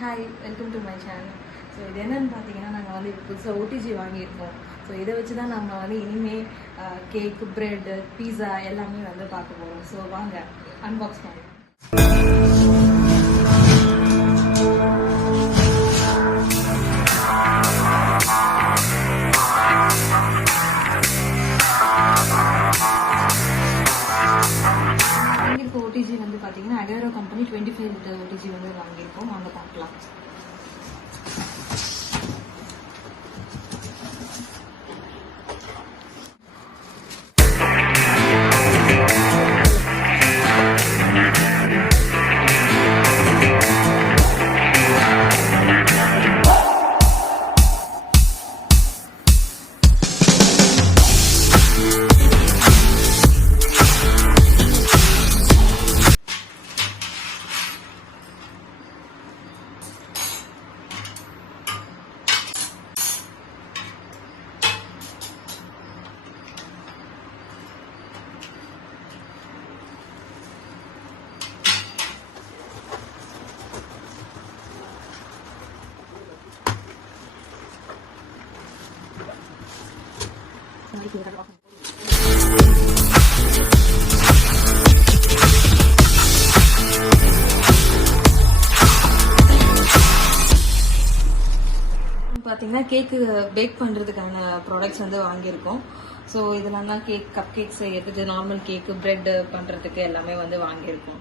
Hi, welcome to my channel. So இது என்னென்னு பார்த்தீங்கன்னா, நாங்கள் வந்து இப்போ புதுசாக ஓடிஜி வாங்கியிருக்கோம். ஸோ இதை வச்சு தான் நம்ம வந்து இனிமேல் கேக், ப்ரெட்டு, பீஸா எல்லாமே வந்து பார்க்க போகிறோம். ஸோ வாங்க அன்பாக்ஸ் பண்ணலாம். ஓடிஜி வந்து பார்த்தீங்கன்னா அகேரோ கம்பெனி 25 லிட்டர் ஓடிஜி வந்து வாங்கியிருக்கோம். வாங்க பார்க்கலாம். பார்த்தீங்கன்னா கேக்கு பேக் பண்ணுறதுக்கான ப்ராடக்ட்ஸ் வந்து வாங்கியிருக்கோம். ஸோ இதெல்லாம் தான் கப் கேக் செய்யறதுக்கு, நார்மல் கேக்கு, பிரெட் பண்ணுறதுக்கு எல்லாமே வந்து வாங்கியிருக்கோம்.